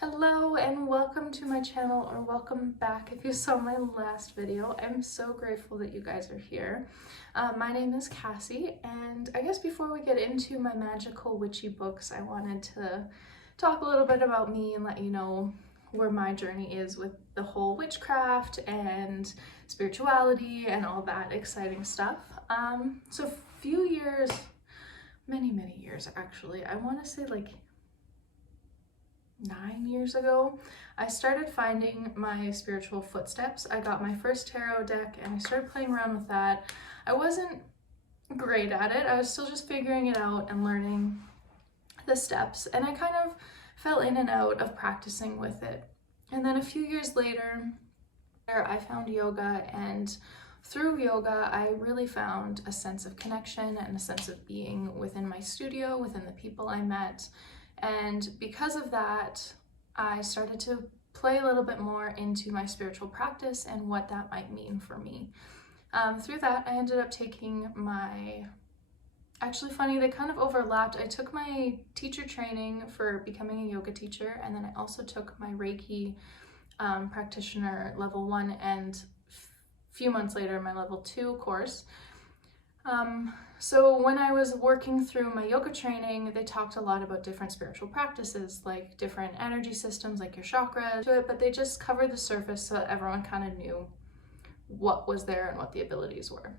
Hello and welcome to my channel, or welcome back if you saw my last video. I'm so grateful that you guys are here. My name is Cassie, and I guess before we get into my magical witchy books, I wanted to talk a little bit about me and let you know where my journey is with the whole witchcraft and spirituality and all that exciting stuff. So a few years, many years actually, I want to say like 9 years ago, I started finding my spiritual footsteps. I got my first tarot deck and I started playing around with that. I wasn't great at it. I was still just figuring it out and learning the steps, and I kind of fell in and out of practicing with it. And then a few years later, I found yoga, and through yoga, I really found a sense of connection and a sense of being within my studio, within the people I met. And because of that, I started to play a little bit more into my spiritual practice and what that might mean for me. Through that, I ended up taking actually funny, they kind of overlapped. I took my teacher training for becoming a yoga teacher, and then I also took my Reiki practitioner level 1 and a few months later my level 2 course. So when I was working through my yoga training, they talked a lot about different spiritual practices, like different energy systems, like your chakras to it, but they just covered the surface so that everyone kind of knew what was there and what the abilities were.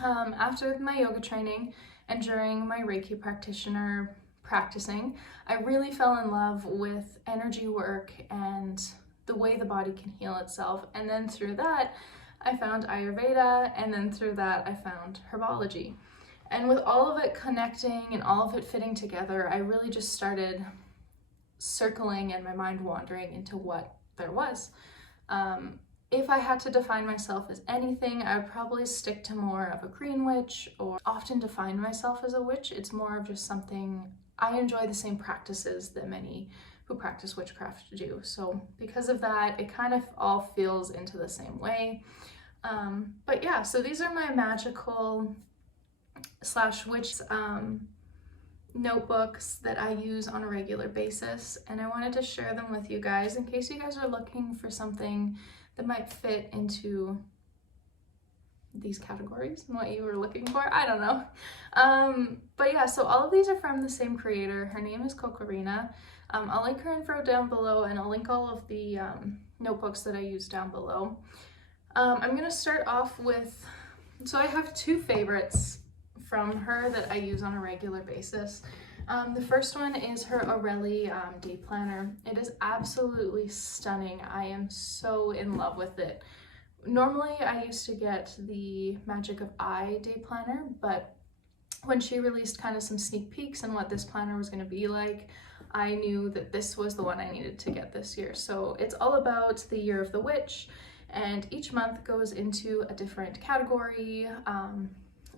After my yoga training and during my Reiki practitioner practicing, I really fell in love with energy work and the way the body can heal itself. And then through that, I found Ayurveda, and then through that I found herbology. And with all of it connecting and all of it fitting together, I really just started circling and my mind wandering into what there was. If I had to define myself as anything, I would probably stick to more of a green witch, or often define myself as a witch. It's more of just something, I enjoy the same practices that many who practice witchcraft do. So because of that, it kind of all feels into the same way. But yeah, so these are my magical / witch notebooks that I use on a regular basis, and I wanted to share them with you guys in case you guys are looking for something that might fit into these categories and what you were looking for. I don't know. But yeah, so all of these are from the same creator. Her name is Kokorina. I'll link her info down below, and I'll link all of the notebooks that I use down below. I'm gonna start off with, so I have two favorites from her that I use on a regular basis. The first one is her Aurelie day planner. It is absolutely stunning. I am so in love with it. Normally I used to get the Magic of I day planner, but when she released kind of some sneak peeks on what this planner was going to be like, I knew that this was the one I needed to get this year. So it's all about the year of the witch, and each month goes into a different category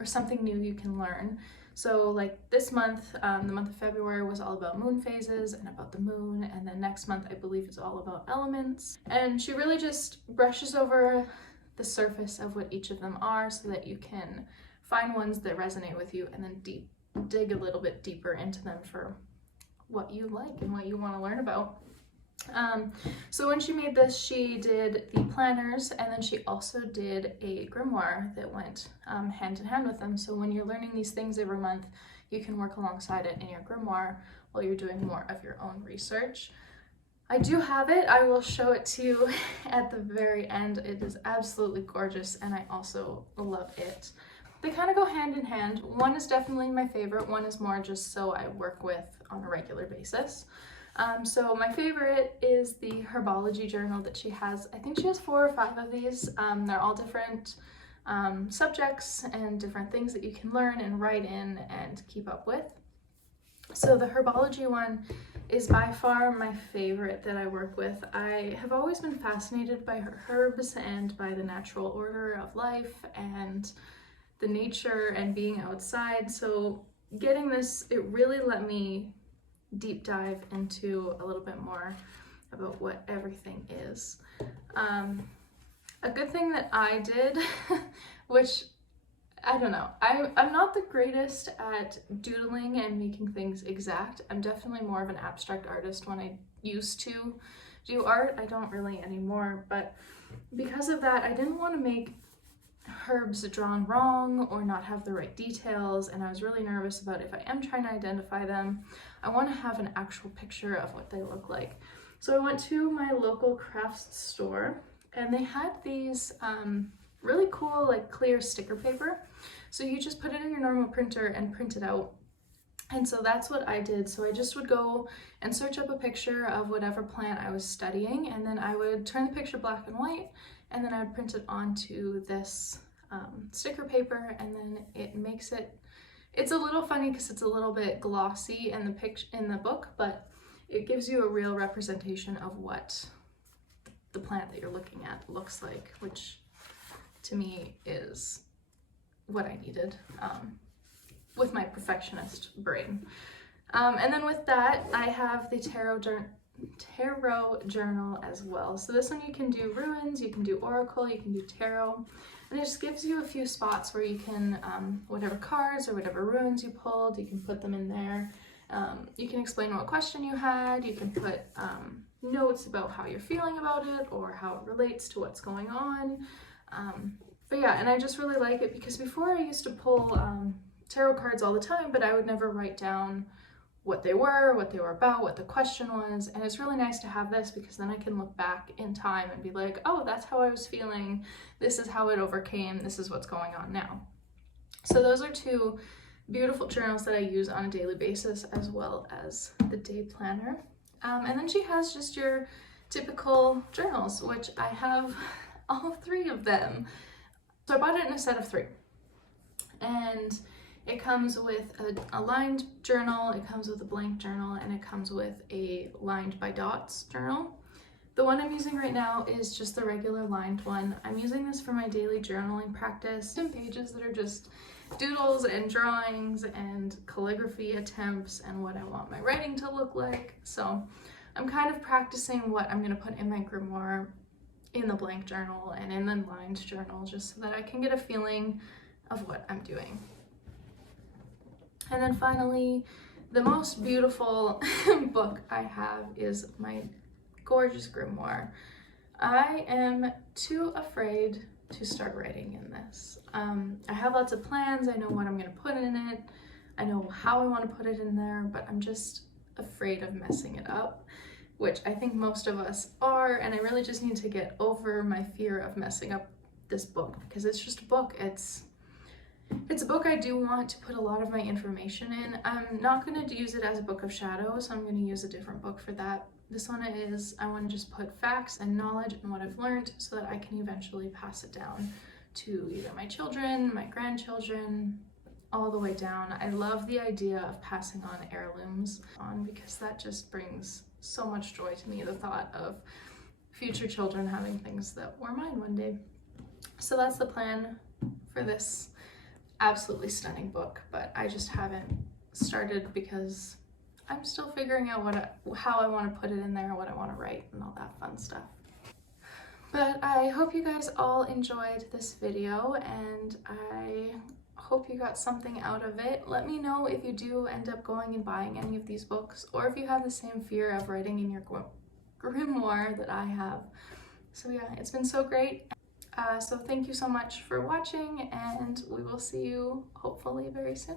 or something new you can learn. So like this month, the month of February was all about moon phases and about the moon, and then next month I believe is all about elements. And she really just brushes over the surface of what each of them are so that you can find ones that resonate with you and then dig a little bit deeper into them for what you like and what you want to learn about. So when she made this, she did the planners, and then she also did a grimoire that went hand in hand with them. So when you're learning these things every month, you can work alongside it in your grimoire while you're doing more of your own research. I do have it. I will show it to you at the very end. It is absolutely gorgeous, and I also love it. They kind of go hand in hand. One is definitely my favorite. One is more just so I work with on a regular basis. So my favorite is the herbology journal that she has. I think she has 4 or 5 of these. They're all different subjects and different things that you can learn and write in and keep up with. So the herbology one is by far my favorite that I work with. I have always been fascinated by her herbs and by the natural order of life and the nature and being outside. So getting this, it really let me deep dive into a little bit more about what everything is. A good thing that I did, which I don't know. I'm not the greatest at doodling and making things exact. I'm definitely more of an abstract artist when I used to do art. I don't really anymore, but because of that, I didn't want to make herbs drawn wrong or not have the right details, and I was really nervous about if I am trying to identify them, I want to have an actual picture of what they look like. So I went to my local crafts store and they had these really cool like clear sticker paper. So you just put it in your normal printer and print it out. And so that's what I did. So I just would go and search up a picture of whatever plant I was studying, and then I would turn the picture black and white, and then I would print it onto this sticker paper, and then it makes it, it's a little funny because it's a little bit glossy in the book, but it gives you a real representation of what the plant that you're looking at looks like, which to me is what I needed with my perfectionist brain. And then with that, I have the tarot journal as well. So this one you can do runes, you can do oracle, you can do tarot, and it just gives you a few spots where you can, whatever cards or whatever runes you pulled, you can put them in there. You can explain what question you had, you can put notes about how you're feeling about it or how it relates to what's going on. But yeah, and I just really like it because before I used to pull tarot cards all the time, but I would never write down what they were about, what the question was, and it's really nice to have this because then I can look back in time and be like, oh, that's how I was feeling, this is how it overcame, this is what's going on now. So those are two beautiful journals that I use on a daily basis, as well as the day planner. And then she has just your typical journals, which I have all three of them. So I bought it in a set of 3, and it comes with a lined journal, it comes with a blank journal, and it comes with a lined by dots journal. The one I'm using right now is just the regular lined one. I'm using this for my daily journaling practice. Some pages that are just doodles and drawings and calligraphy attempts and what I want my writing to look like. So I'm kind of practicing what I'm going to put in my grimoire in the blank journal and in the lined journal, just so that I can get a feeling of what I'm doing. And then finally, the most beautiful book I have is my gorgeous grimoire. I am too afraid to start writing in this. I have lots of plans, I know what I'm going to put in it, I know how I want to put it in there, but I'm just afraid of messing it up, which I think most of us are, and I really just need to get over my fear of messing up this book, because it's just a book. It's a book I do want to put a lot of my information in. I'm not going to use it as a book of shadows, so I'm going to use a different book for that. This one is, I want to just put facts and knowledge and what I've learned so that I can eventually pass it down to either my children, my grandchildren, all the way down. I love the idea of passing on heirlooms on, because that just brings so much joy to me, the thought of future children having things that were mine one day. So that's the plan for this absolutely stunning book, but I just haven't started because I'm still figuring out how I want to put it in there, what I want to write, and all that fun stuff. But I hope you guys all enjoyed this video, and I hope you got something out of it. Let me know if you do end up going and buying any of these books, or if you have the same fear of writing in your grimoire that I have. So yeah, it's been so great. So thank you so much for watching, and we will see you hopefully very soon.